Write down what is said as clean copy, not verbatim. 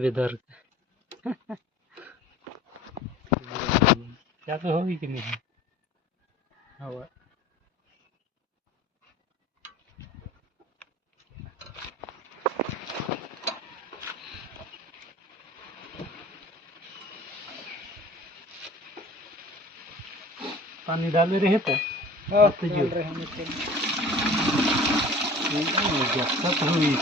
बेदार क्या तो होगी कि नहीं हवा पानी डाले रहे तो डाल रहे हैं तो हुई